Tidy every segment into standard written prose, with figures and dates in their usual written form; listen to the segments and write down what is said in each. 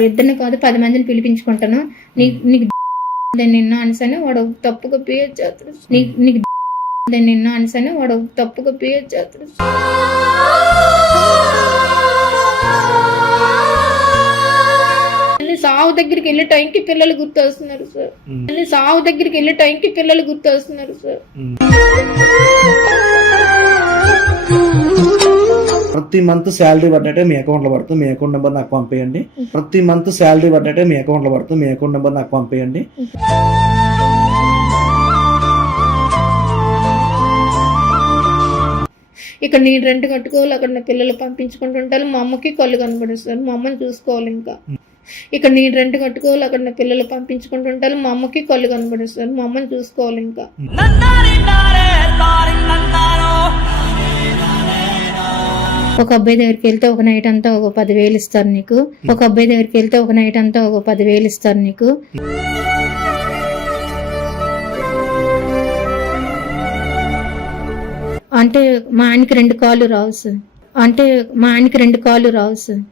ఇద్దరిని కాదు 10 మందిని పిలిపించుకుంటాను. నీకు నిన్ను అనిసని వాడు తప్పుగా బిహేవ్ చేస్తాడు. నీకు నిన్ను అనిసని వాడు తప్పుగా బిహేవ్ చేస్తాడు. సావు దగ్గరికి వెళ్ళే టైంకి పిల్లలు గుర్తొస్తున్నారు సార్. సావు దగ్గరికి వెళ్ళే టైంకి పిల్లలు గుర్తొస్తున్నారు సార్. ప్రతి మంత్ శాలరీ పడ్డట్టే మీ అకౌంట్ లో పడుతుంది. మీ అకౌంట్ నెంబర్ నాకు పంపేయండి. ప్రతి మంత్ శాలరీ పడ్డట్టే మీ అకౌంట్ లో పడుతుంది. మీ అకౌంట్ నెంబర్ నాకు పంపేయండి. ఇక్కడ నేను రెంట్ కట్టుకోవాలి, అక్కడ నా పిల్లలు పంపించుకుంటుంటారు. మా అమ్మకి కళ్ళు కనబడుస్తారు, మా అమ్మని చూసుకోవాలి. ఇంకా ఇక్కడ నేను రెంట్ కట్టుకోవాలి, అక్కడ నా పిల్లలు పంపించుకుంటుంటారు. మా అమ్మకి కళ్ళు కనబడుస్తారు, మా అమ్మని చూసుకోవాలి. ఇంకా ఒక అబ్బాయి దగ్గరికి వెళ్తే ఒక నైట్ అంతా ఒక 10,000 ఇస్తారు నీకు. ఒక అబ్బాయి దగ్గరికి వెళ్తే ఒక నైట్ అంతా ఒక 10,000 ఇస్తారు నీకు. అంటే మా ఆయనకి 2 కాళ్ళు రావు సార్. అంటే మా ఆయనకి 2 కాళ్ళు రావు సార్.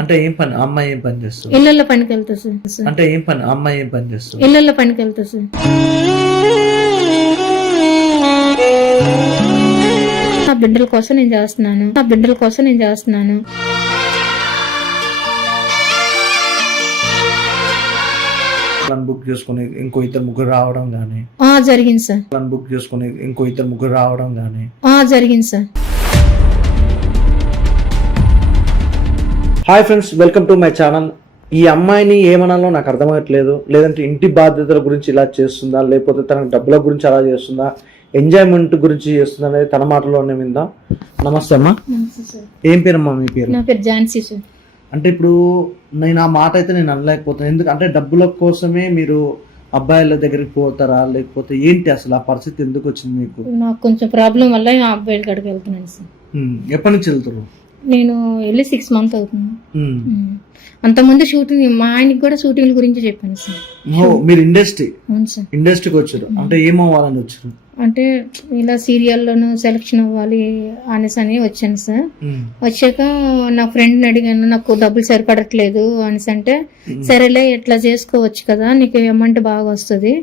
అంటే ఏం పని అమ్మాయి ఏం పని చేస్తుంది? ఇళ్ళల్లో పనికి వెళ్తా సార్. అంటే ఏం పని అమ్మాయి ఏం పని చేస్తుంది? ఇళ్ళల్లో పనికి వెళ్తా సార్. నా బిడ్డల కోసం నేను చేస్తున్నాను. నా బిడ్డల కోసం నేను చేస్తున్నాను. బుక్ చేసుకుని ఇంకో 2-3 రావడం గానీ జరిగింది సార్. బుక్ చేసుకుని ఇంకో 2-3 రావడం గానీ జరిగింది sir. Hi friends, welcome to my channel. ఈ అమ్మాయిని ఏమనాలో నాకు అర్థమవట్లేదు. లేదంటే ఇంటి బాధ్యతల గురించి ఇలా చేస్తుందా, లేకపోతే తనకు డబ్బుల గురించి అలా చేస్తుందా, ఎంజాయ్మెంట్ గురించి చేస్తుందా అనేది తన మాటలోనే విందాం. నమస్తే అమ్మా. ఏం పేరమ్మా మీ పేరు? నా పేరు ఝాన్సీ సార్. అంటే ఇప్పుడు నేను ఆ మాట అయితే నేను అనలేకపోతాను. ఎందుకంటే డబ్బుల కోసమే మీరు అబ్బాయిల దగ్గరికి పోతారా, లేకపోతే ఏంటి అసలు ఆ పరిస్థితి ఎందుకు వచ్చింది మీకు? నాకు కొంచెం ప్రాబ్లం వల్ల ఆ అబ్బాయిల కాడికి వెళ్తున్నాను సార్. ఎప్పటి నుంచి వెళ్తారు? నేను వెళ్ళి 6 months అవుతుంది. అంతకుముందు షూటింగ్, మా ఆయనకి కూడా షూటింగ్ గురించి చెప్పాను సార్. మీరు ఇండస్ట్రీ? అవును సార్. ఇండస్ట్రీకి వచ్చారు అంటే ఏమవ్వాలని వచ్చారు? అంటే ఇలా సీరియల్లోనూ సెలెక్షన్ అవ్వాలి అనేసి అని వచ్చాను సార్. వచ్చాక నా ఫ్రెండ్ని అడిగాను, నాకు డబ్బులు సరిపడట్లేదు అనేసి అంటే, సరేలే ఎట్లా చేసుకోవచ్చు కదా, నీకు అమౌంట్ బాగా వస్తుంది.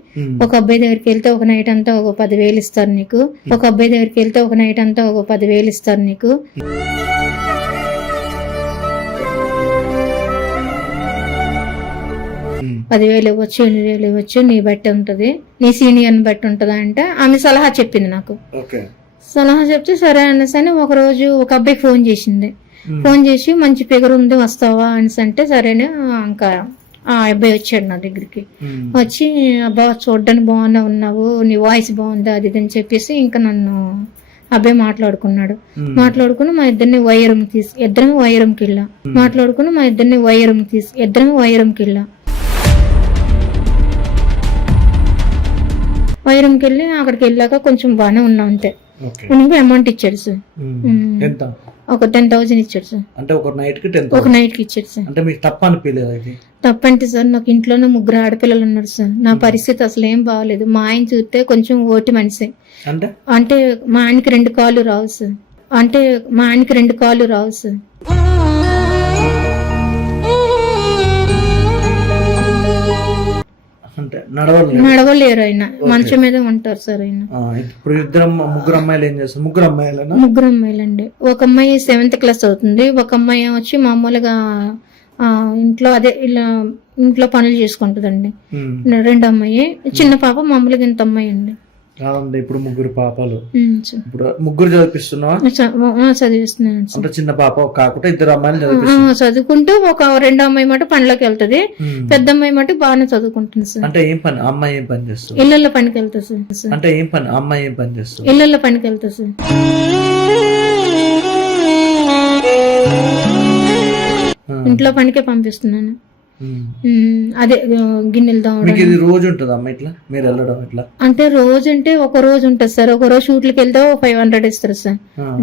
ఒక అబ్బాయి దగ్గరికి వెళ్తే ఒక నైట్ అంతా ఒక 10,000 ఇస్తారు నీకు. ఒక అబ్బాయి దగ్గరికి వెళ్తే ఒక నైట్ అంతా ఒక 10,000 ఇస్తారు నీకు. $10,000 ఇవ్వచ్చు, 8,000 ఇవ్వచ్చు, నీ బట్టి ఉంటది, నీ సీనియర్ని బట్టి ఉంటదా అంటే ఆమె సలహా చెప్పింది నాకు. సలహా చెప్తే సరే అనేసి అని ఒక రోజు ఒక అబ్బాయి ఫోన్ చేసింది. ఫోన్ చేసి మంచి ఫిగర్ ఉంది వస్తావా అనేసి అంటే సరేనే. ఇంకా ఆ అబ్బాయి వచ్చాడు నా దగ్గరికి. వచ్చి అబ్బా చూడ్డానికి బాగున్నా ఉన్నావు, నీ వాయిస్ బాగుంది, అది అని చెప్పేసి ఇంకా నన్ను అబ్బాయి మాట్లాడుకున్నాడు. మాట్లాడుకుని మా ఇద్దరిని ఇద్దరం వైరంకి వెళ్ళా. మాట్లాడుకుని మా ఇద్దరిని వైరంకి వెళ్ళా. వైరంకి వెళ్ళి అక్కడికి వెళ్ళాక కొంచెం బాగానే ఉన్నా అంతే. ఇంకా అమౌంట్ ఇచ్చాడు సార్. ఒక 10,000 ఇచ్చాడు సార్. అంటే ఒక నైట్ కి ఇచ్చాడు సార్. అంటే మీకు తప్ప అనిపించలేదు? తప్పంటే సార్, నాకు ఇంట్లోనే 3 ఆడపిల్లలు ఉన్నారు సార్. నా పరిస్థితి అసలు ఏం బాగాలేదు. మా ఆయన చూస్తే కొంచెం ఓటి మనిషి. అంటే మా ఆయనకి 2 కాళ్ళు రావు సార్. అంటే మా ఆయనకి 2 కాళ్ళు రావు సార్. నడవలేరు ఆయన, మంచం మీద ఉంటారు సార్ ఆయన. ఇప్పుడు 3 అమ్మాయిలు ఏం చేస్తారు? 3 అమ్మాయిలండి. ఒక అమ్మాయి 7th క్లాస్ అవుతుంది. ఒక అమ్మాయి వచ్చి మామూలుగా ఇంట్లో అదే ఇలా ఇంట్లో పనులు చేసుకుంటుందండి. 2 అమ్మాయి. చిన్న పాప మామూలుగా ఇంత అమ్మాయి అండి. ఇప్పుడు 3 పాపలు. ఇప్పుడు 3 చదివిస్తున్నావా? చదివిస్తున్నాను. అంటే చిన్న పాప కాకుండా 2 అమ్మాయిలు చదువుకుంటూ ఒక 2 అమ్మాయి మాట పనిలోకి వెళ్తది. పెద్ద అమ్మాయి మాట బాగానే చదువుకుంటుంది సార్. అంటే ఏం పని అమ్మాయి ఏం పని చేస్తుంది? ఇళ్ళల్లో పనికి వెళ్తా సార్. అంటే ఏం పని అమ్మాయి ఏం పని చేస్తుంది? ఇళ్ళల్లో పనికి వెళ్తా సార్. ఇంట్లో పనికే పంపిస్తున్నాను. అదే గిన్నెలు తోమడం. రోజు ఉంటుందా ఇట్లా మీరు వెళ్ళడం? ఇట్లా అంటే రోజు అంటే ఒక రోజు ఉంటుంది సార్. ఒక రోజు షూట్లకి వెళ్తే 500 ఇస్తారు సార్.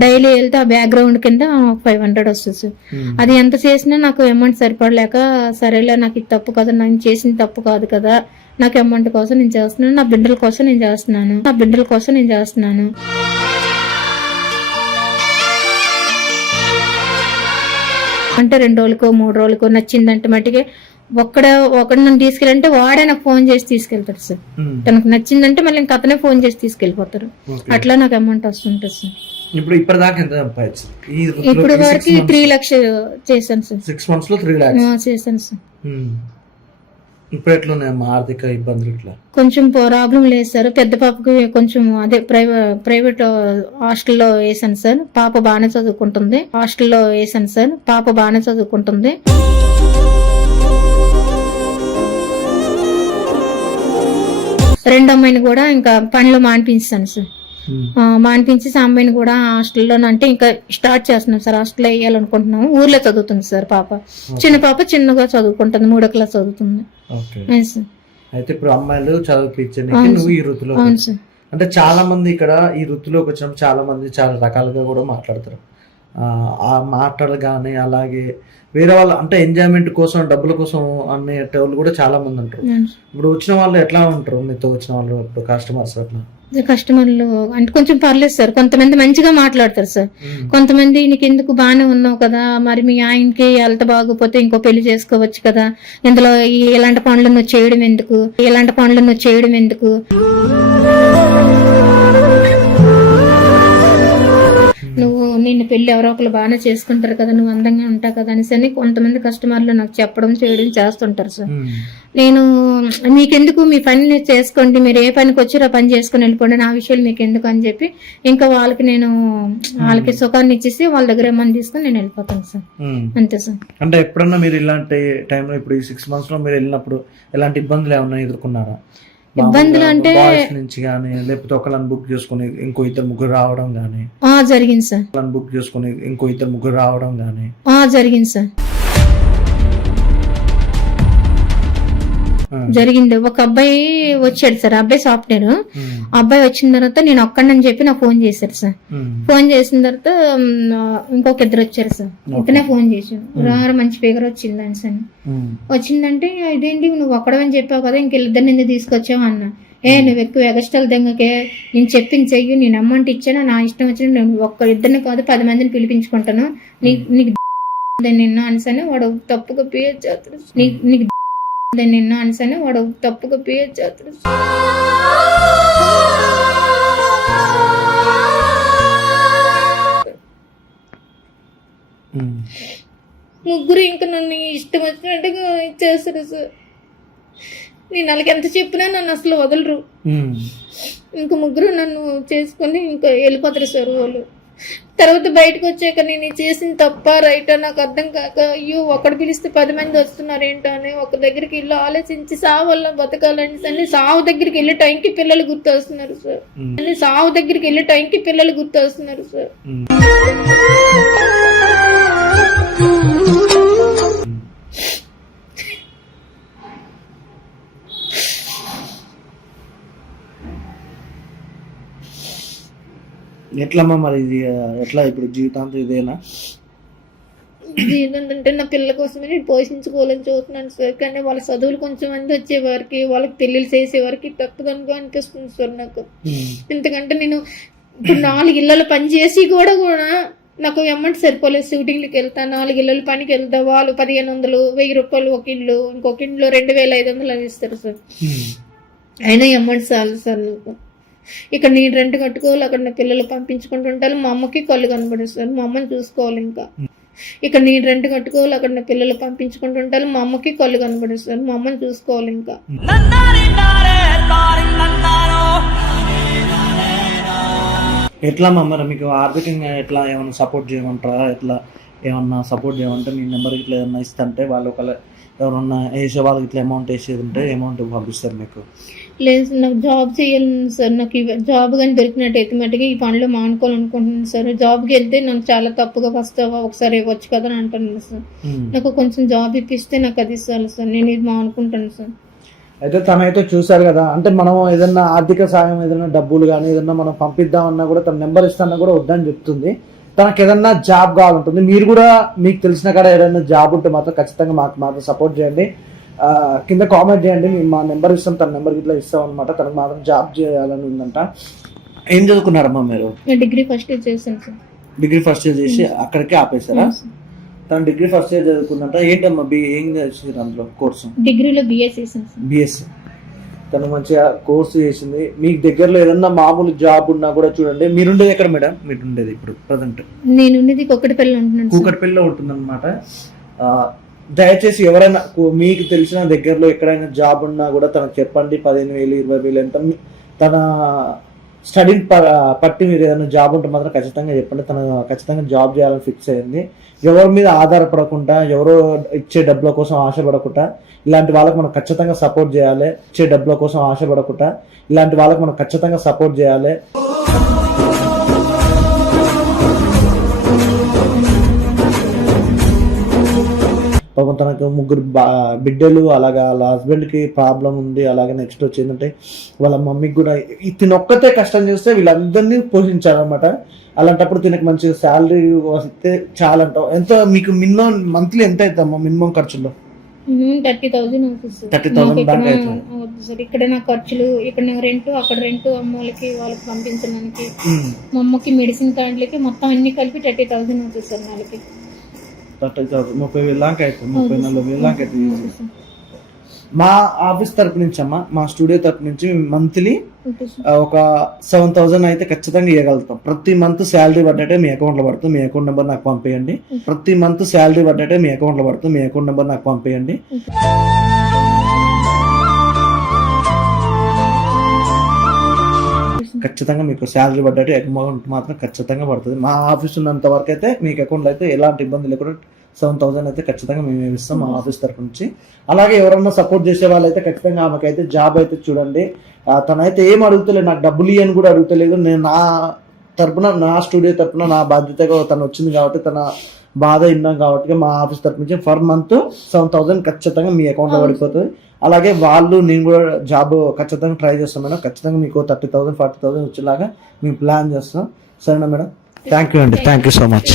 డైలీ వెళ్తే ఆ బ్యాక్గ్రౌండ్ కింద 500 వస్తుంది సార్. అది ఎంత చేసినా నాకు అమౌంట్ సరిపడలేక, సరేలే నాకు ఇది తప్పు కదా, నేను చేసింది తప్పు కాదు కదా, నాకు అమౌంట్ కోసం నేను చేస్తున్నాను, నా బిడ్డల కోసం నేను చేస్తున్నాను. అంటే 2 రోజులకో 3 రోజులకో నచ్చిందంటే మట్టికి ఒకడు నన్ను తీసుకెళ్ళంటే వాడే నాకు ఫోన్ చేసి తీసుకెళ్తాడు సార్. తనకు నచ్చిందంటే మళ్ళీ ఇంకా అతనే ఫోన్ చేసి తీసుకెళ్ళిపోతారు. అట్లా నాకు అమౌంట్ వస్తుంటుంది సార్. ఇప్పుడు వరకు 3 లక్షలు చేశాను సార్. 6 months లో 3 lakhs చేశాను సార్. ఇప్పుడు ఎట్లున్నాయమ్మా ఆర్థిక ఇబ్బందులు? ఇట్లా కొంచెం ప్రాబ్లం లేదు సార్. పెద్ద పాపకి కొంచెం అదే ప్రైవేట్ హాస్టల్లో వేసాను సార్. పాప బాగానే చదువుకుంటుంది. హాస్టల్లో వేసాను సార్. పాప బాగానే చదువుకుంటుంది. రెండో అమ్మాయిని కూడా ఇంకా పనిలో మానిపించాను సార్. మానిపించి అమ్మాయిని కూడా హాస్టల్లో అంటే ఇంకా స్టార్ట్ చేస్తున్నాం సార్. హాస్టల్లో వేయాలనుకుంటున్నాము. ఊర్లో చదువుతుంది సార్ పాప. చిన్న పాప చిన్నగా చదువుకుంటుంది. 3వ క్లాస్ చదువుతుంది. అయితే ఇప్పుడు అమ్మాయిలు చదివించడానికి నువ్వు ఈ వృత్తిలో, అంటే చాలా మంది ఇక్కడ ఈ వృత్తిలోకి వచ్చినప్పుడు చాలా మంది చాలా రకాలుగా కూడా మాట్లాడతారు. ఆ మాటలు కానీ అలాగే వేరే వాళ్ళు అంటే ఎంజాయ్మెంట్ కోసం డబ్బుల కోసం అనేటోళ్ళు కూడా చాలా మంది ఉంటారు. ఇప్పుడు వచ్చిన వాళ్ళు ఎట్లా ఉంటారు? మీతో వచ్చిన వాళ్ళు ఇప్పుడు కస్టమర్స్ అట్లా? కస్టమర్లు అంటే కొంచెం పర్లేదు సార్. కొంతమంది మంచిగా మాట్లాడతారు సార్. కొంతమంది నీకు ఎందుకు బాగానే ఉన్నావు కదా, మరి మీ ఆయనకి హెల్త్ బాగోపోతే ఇంకో పెళ్లి చేసుకోవచ్చు కదా, ఇందులో ఇలాంటి పనులు నువ్వు చేయడం ఎందుకు, ఇలాంటి పనులు నువ్వు చేయడం ఎందుకు, నువ్వు నిన్ను పెళ్లి ఎవరో ఒకరు బాగానే చేసుకుంటారు కదా, నువ్వు అందంగా ఉంటావు కదా అనేసి కొంతమంది కస్టమర్లు నాకు చెప్పడం చేయడం చేస్తుంటారు సార్. నేను మీకెందుకు, మీ పని చేసుకోండి, మీరు ఏ పనికి వచ్చారో పని చేసుకుని వెళ్ళిపోండి, నా విషయాలు మీకు ఎందుకు అని చెప్పి ఇంకా వాళ్ళకి సుఖాన్ని ఇచ్చేసి వాళ్ళ దగ్గర ఏమని తీసుకుని నేను వెళ్ళిపోతాను సార్. అంతే సార్. అంటే ఎప్పుడన్నా మీరు ఇలాంటి టైంలో ఇప్పుడు ఈ 6 months లో మీరు వెళ్ళినప్పుడు ఎలాంటి ఇబ్బందులు ఏమన్నా ఎదుర్కొన్నారా? ఇబ్బందులు అంటే నుంచి గానీ లేకపోతే ఒకళ్ళని బుక్ చేసుకుని ఇంకో 2-3 రావడం గానీ జరిగింది సార్. బుక్ చేసుకుని ఇంకో 2-3 రావడం గానీ జరిగింది సార్. జరిగింది. ఒక అబ్బాయి వచ్చాడు సార్. అబ్బాయి సాఫ్ట్వేర్. అబ్బాయి వచ్చిన తర్వాత నేను ఒక్కడని చెప్పి నాకు ఫోన్ చేశారు సార్. ఫోన్ చేసిన తర్వాత ఇంకొక 2 వచ్చారు సార్. ఇతనే ఫోన్ చేశాడు. మంచి ఫిగర్ వచ్చిందని సార్. వచ్చిందంటే ఇదేంటి నువ్వు ఒక్కడని చెప్పావు కదా, ఇంకెళ్ళిద్దరిని ఎందుకు తీసుకొచ్చావు అన్నా. నువ్వు ఎక్కువ ఎగస్టాల్ దెంగకే, నేను చెప్పింది చెయ్యి, నేను అమౌంట్ ఇచ్చాను, నా ఇష్టం వచ్చిన నేను ఇద్దరిని కాదు 10 మందిని పిలిపించుకుంటాను, నీకు నిన్ను అనిసని వాడు తప్పుగా పేరు చేస్తాడు. నీకు నిన్ను అనిసని వాడు తప్పుగా పేరు చేస్తాడు. ముగ్గురు ఇంకా నన్ను ఇష్టం వచ్చినట్టుగా ఇచ్చేస్తారు సార్. నేను వాళ్ళకి ఎంత చెప్పినా నన్ను అసలు వదలరు. ఇంకా ముగ్గురు నన్ను చేసుకొని ఇంకా వెళ్ళిపోతారు సార్ వాళ్ళు. తర్వాత బయటకు వచ్చాక నేను చేసిన తప్ప రైటా నాకు అర్థం కాక, అయ్యో ఒకడు పిలిస్తే 10 మంది వస్తున్నారు ఏంటో అని ఒక దగ్గరికి వెళ్ళి ఆలోచించి సావు వల్ల బతకాలని సావు దగ్గరికి వెళ్ళే టైంకి పిల్లలు గుర్తు వస్తున్నారు సార్. సావు దగ్గరికి వెళ్ళే టైంకి పిల్లలు గుర్తు వస్తున్నారు సార్. ఎట్లమ్మా మరి ఇది ఎట్లా ఇప్పుడు జీవితాంతం ఇదేనా? ఏంటంటే నా పిల్లల కోసమే నేను పోషించుకోవాలని చూస్తున్నాను సార్. కానీ వాళ్ళ చదువులు కొంచెం మంది వచ్చేవారికి వాళ్ళకి పెళ్లిళ్ళు చేసేవారికి తప్పదనుకో అనిపిస్తుంది సార్ నాకు. ఎందుకంటే నేను ఇప్పుడు 4 ఇళ్ళలో పని చేసి కూడా నాకు అమౌంట్ సరిపోలేదు. షూటింగ్లకి వెళ్తా, 4 ఇళ్ళలు పనికి వెళ్తా, వాళ్ళు 1500, 1000 రూపాయలు ఒక ఇల్లు, ఇంకొక ఇంట్లో 2500 అవి ఇస్తారు సార్. అయినా అమౌంట్ చాలు సార్ నాకు. ఇక్కడ నేను రెంట్ కట్టుకోవాలి, అక్కడ నా పిల్లలు పంపించుకుంటూ ఉంటారు. మా అమ్మకి కళ్ళు కనబడదు సార్, మా అమ్మని చూసుకోవాలి. ఇంకా ఇక్కడ నేను రెంట్ కట్టుకోవాలి, అక్కడ నా పిల్లలు పంపించుకుంటూ ఉంటారు. మా అమ్మకి కళ్ళు కనబడదు సార్, మా అమ్మని చూసుకోవాలి. ఇంకా ఎట్లా మరి మీకు ఆర్థికంగా ఎట్లా ఏమన్నా సపోర్ట్ చేయమంటారా? ఎట్లా ఏమన్నా సపోర్ట్ చేయమంటే మీ నెంబర్కి ఇట్లా ఏమన్నా ఇస్తుంటే వాళ్ళు ఒకవేళ ఎవరన్నా వేసే వాళ్ళకి ఇట్లా అమౌంట్ వేసేది ఉంటే అమౌంట్ పంపిస్తారు మీకు? లేదు, నాకు జాబ్ చేయాలి సార్. నాకు జాబ్ కానీ దొరికినట్టయితే మట్టుగా ఈ పనులు మానుకోవాలనుకుంటున్నాను సార్. జాబ్కి వెళ్తే నాకు చాలా తప్పుగా వస్తావా, ఒకసారి ఇవ్వచ్చు కదా అని అంటున్నాను సార్. నాకు కొంచెం జాబ్ ఇప్పిస్తే నాకు అది ఇస్తాను సార్. నేను ఇది మానుకుంటాను సార్. అయితే తనైతే చూసారు కదా, అంటే మనం ఏదన్నా ఆర్థిక సాయం ఏదైనా డబ్బులు కానీ ఏదన్నా మనం పంపిద్దామన్నా కూడా తన నెంబర్ ఇస్తానన్నా కూడా వద్దని చెప్తుంది. తనకు ఏదన్నా జాబ్ కావాలంటుంది. మీరు కూడా మీకు తెలిసిన కాడ ఏదైనా జాబ్ ఉంటే మాత్రం ఖచ్చితంగా మాకు సపోర్ట్ చేయండి. కింద కామెంట్ చేయండి, మేము మా నెంబర్ ఇస్తాం, తన నెంబర్కి ఇట్లా ఇస్తాం అనమాట. తనకు మాత్రం జాబ్ చేయాలని ఉందంట. ఏం చదువుకున్నారమ్మా మీరు? డిగ్రీ ఫస్ట్ ఇయర్ చేశాను సార్. డిగ్రీ ఫస్ట్ ఇయర్ చేసి అక్కడికే ఆపేశారా? తను డిగ్రీ ఫస్ట్ ఇయర్ చదువుకుందంట. ఏంటమ్మా ఏం చేసింది అందులో కోర్సు? డిగ్రీలో బిఎస్సీ. బిఎస్సీ. తను మంచిగా కోర్సు చేసింది. మీకు దగ్గరలో ఏదన్నా మామూలు జాబ్ ఉన్నా కూడా చూడండి. మీరుండేది ఎక్కడ మేడం? మీరు ఉండేది ఇప్పుడు ప్రజెంట్? నేను ఉండేది కూకట్పల్లిలో ఉంటున్నాను. కూకట్పల్లిలో ఉంటుందన్నమాట. దయచేసి ఎవరైనా మీకు తెలిసిన దగ్గరలో ఎక్కడైనా జాబ్ ఉన్నా కూడా తనకు చెప్పండి. 15,000 20,000 ఎంత తన స్టడీని పట్టి మీరు ఏదైనా జాబ్ ఉంటే మాత్రం ఖచ్చితంగా చెప్పండి. తను ఖచ్చితంగా జాబ్ చేయాలని ఫిక్స్ అయింది. ఎవరి మీద ఆధారపడకుండా, ఎవరో ఇచ్చే డబ్బుల కోసం ఆశపడకుండా ఇలాంటి వాళ్ళకి మనం ఖచ్చితంగా సపోర్ట్ చేయాలి. ఇచ్చే డబ్బుల కోసం ఆశపడకుండా ఇలాంటి వాళ్ళకి మనం ఖచ్చితంగా సపోర్ట్ చేయాలి. పాపం తనకు 3 బిడ్డలు, అలాగా వాళ్ళ హస్బెండ్కి ప్రాబ్లం ఉంది. అలాగే నెక్స్ట్ వచ్చేందంటే వాళ్ళ మమ్మీకి కూడా తినొక్కతే కష్టం చేస్తే వీళ్ళందరినీ పోషించాలన్నమాట. అలాంటప్పుడు తినకు మంచిగా శాలరీ వస్తే చాలంటావు. ఎంత మీకు మినిమం మంత్లీ ఎంత అవుతామో మినిమం ఖర్చుల్లో? 30,000 దాకా అవుతుంది సార్. ఇక్కడ నా ఖర్చులు, ఇక్కడ రెంట్, అక్కడ రెంట్, అమ్మోళ్ళకి వాళ్ళకి పంపించడానికి, మా అమ్మకి మెడిసిన్ కార్డులకి మొత్తం అన్ని కలిపి 30,000 అవుతుంది సార్ నెలకి. 30,000 దాకా అవుతుంది. 30,000-40,000 దాకా అవుతుంది. మా ఆఫీస్ తరపు నుంచి అమ్మా, మా స్టూడియో తరపు నుంచి మంత్లీ ఒక 7,000 అయితే ఖచ్చితంగా ఇవ్వగలుగుతాం. ప్రతి మంత్ శాలరీ పడ్డట్టే మీ అకౌంట్లో పడుతుంది. మీ అకౌంట్ నెంబర్ నాకు పంపేయండి. ప్రతి మంత్ శాలరీ పడ్డట్టే మీ అకౌంట్లో పడుతుంది. మీ అకౌంట్ నెంబర్ నాకు పంపేయండి. ఖచ్చితంగా మీకు శాలరీ పడ్డట్టు అమౌంట్ మాత్రం ఖచ్చితంగా పడుతుంది. మా ఆఫీస్ ఉన్నంత వరకు అయితే మీకు అకౌంట్లో అయితే ఎలాంటి ఇబ్బంది లేకుండా 7,000 అయితే ఖచ్చితంగా మేము ఇస్తాం మా ఆఫీస్ తరఫు నుంచి. అలాగే ఎవరన్నా సపోర్ట్ చేసే వాళ్ళైతే ఖచ్చితంగా ఆమెకైతే జాబ్ అయితే చూడండి. తనైతే ఏం అడుగుతలేదు, నాకు డబ్బులు ఇవ్వని కూడా అడుగుతలేదు. నేను నా తరపున, నా స్టూడియో తరపున నా బాధ్యతగా తను వచ్చింది కాబట్టి, తన బాధ విన్నాం కాబట్టి మా ఆఫీస్ తరపు నుంచి పర్ మంత్ 7,000 ఖచ్చితంగా మీ అకౌంట్లో పడిపోతుంది. అలాగే నేను కూడా జాబ్ ఖచ్చితంగా ట్రై చేస్తాం మేడం. ఖచ్చితంగా మీకు 30,000 40,000 వచ్చేలాగా మేము ప్లాన్ చేస్తాం. సరేనా మేడం? థ్యాంక్ యూ అండి. Thank you so much.